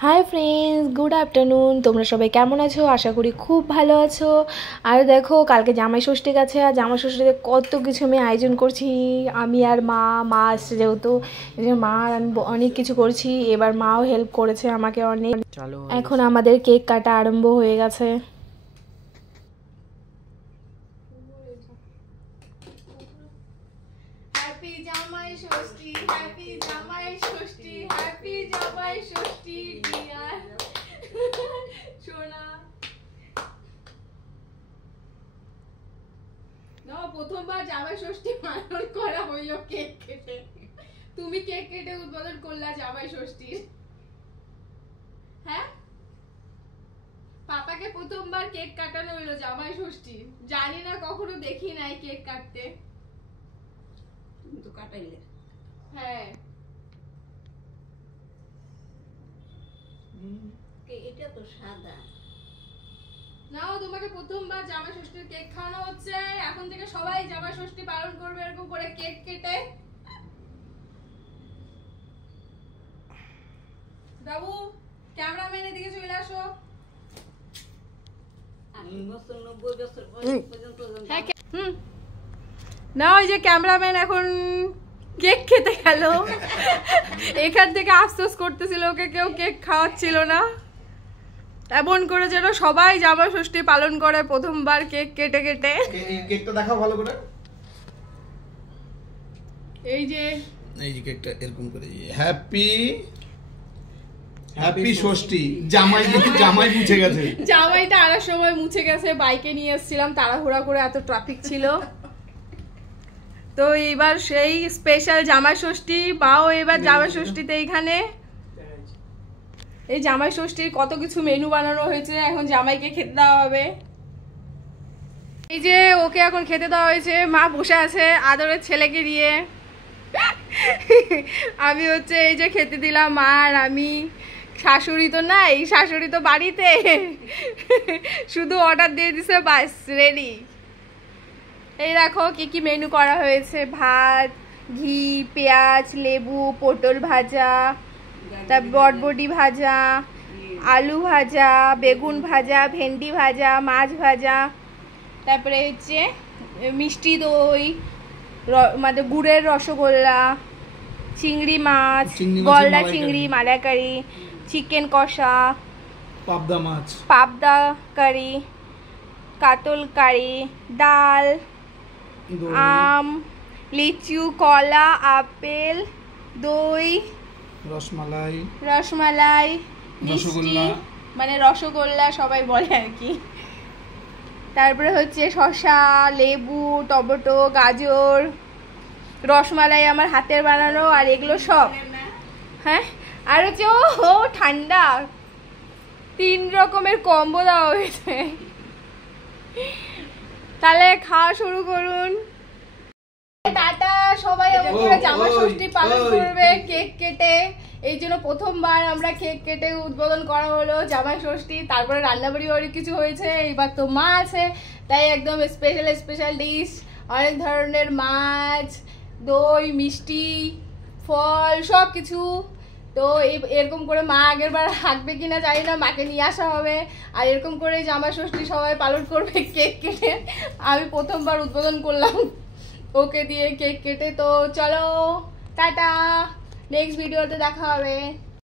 Hi friends good afternoon তোমরা সবাই কেমন আছো আশা করি খুব ভালো আছো। আর দেখো কালকে জামাই ষষ্ঠী আছে আর জামাই ষষ্ঠীতে কত কিছু আমি আয়োজন করছি। আমি আর মা আসছে যেহেতু মা আর আমি অনেক কিছু করছি। এবার মাও হেল্প করেছে আমাকে অনেক। এখন আমাদের কেক কাটা আরম্ভ হয়ে গেছে। হ্যাপি জামাই ষষ্ঠী, হ্যাপি জামাই ষষ্ঠী, হ্যাপি জামাই ষষ্ঠী ডিয়ার সোনা। না প্রথমবার জামাই ষষ্ঠী পালন করা হইল কেক কেটে। তুমি কেক কেটে উদ্বোধন করলা জামাই ষষ্ঠীর। হ্যাঁ পাপাকে প্রথমবার কেক কাটানো হইলো জামাই ষষ্ঠী। জানি না কখনো দেখি নাই কেক কাটতে। তো কাটাইলে হ্যাঁ এটা তো সাদা। নাও তোমাকে প্রথমবার জামাই ষষ্ঠীর কেক খাওয়ানো হচ্ছে। এখন থেকে সবাই জামাই ষষ্ঠী পালন করবে এরকম করে কেক কেটে। বাবু ক্যামেরাম্যান এদিকে চলে আসো। 80 বছর 90 বছর বয়স পর্যন্ত না ওই যে ক্যামেরাম্যান এখন কেক খেতে গেল। এখান থেকে আফসোস করতেছিল ওকে কেউ কেক খাওয়াচ্ছিল না। এমন করে যেন সবাই জামাই ষষ্ঠী পালন করে প্রথমবার কেক কেটে কেটে। কেকটা দেখাও ভালো করে। এই যে কেকটা এরকম করে হ্যাপি হ্যাপি ষষ্ঠী। জামাই মুছে গেছে। জামাইটা আসার সময় মুছে গেছে, বাইকে নিয়ে এসেছিলাম তাড়াহুড়া করে, এত ট্রাফিক ছিল। তো এবার সেই স্পেশাল জামাই ষষ্ঠী। মাও এবার জামাই ষষ্ঠীতে এইখানে এই জামাই ষষ্ঠীর কত কিছু মেনু বানানো হয়েছে। এখন জামাইকে খেতে দেওয়া হবে। এই যে ওকে এখন খেতে দেওয়া হয়েছে। মা বসে আছে আদরের ছেলেকে নিয়ে। আমি হচ্ছে এই যে খেতে দিলাম মা আর আমি। শাশুড়ি তো নাই, শাশুড়ি তো বাড়িতে, শুধু অর্ডার দিয়ে দিছে বাস রেডি। এই দেখো কি কি মেনু করা হয়েছে। ভাত, ঘি, পেঁয়াজ, লেবু, পটল ভাজা, তারপর বটবটি ভাজা, আলু ভাজা, বেগুন ভাজা, ভেন্ডি ভাজা, মাছ ভাজা, তারপরে হচ্ছে মিষ্টি দই, মানে গুড়ের রসগোল্লা, চিংড়ি মাছ, গলদা চিংড়ি মালাইকারি, চিকেন কষা, পাবদা কারি, কাতল কারি, ডাল, আম, লিচু, কলা, আপেল, দই, রসমালাই, মিষ্টি মানে রসগোল্লা সবাই বলে আর কি। তারপরে হচ্ছে শসা, লেবু, টমেটো, গাজর, রসমালাই আমার হাতের বানানো, আর এগুলো সব। হ্যাঁ আর হচ্ছে ও ঠান্ডা 3 রকমের কম্বো দেওয়া হয়েছে। তাহলে খাওয়া শুরু করুন। টাটা। সবাই এমন করে জামাই ষষ্ঠী পালন করবে কেক কেটে। এই জন্য প্রথমবার আমরা কেক কেটে উদ্বোধন করা হলো জামাই ষষ্ঠী। তারপরে রান্নাবাড়ি অনেক কিছু হয়েছে। এবার তো মা আছে, তাই একদম স্পেশাল ডিশ, অনেক ধরনের মাছ, দই, মিষ্টি, ফল, সব কিছু। তো এরকম করে মা আগের বার হাঁকবে কিনা জানি না, মাকে নিয়ে আসা হবে। আর এরকম করে জামাই ষষ্ঠী সবাই পালন করবে কেক কেটে। আমি প্রথমবার উদ্বোধন করলাম ওকে দিয়ে কেক কেটে। তো চলো টাটা, নেক্সট ভিডিওতে দেখা হবে।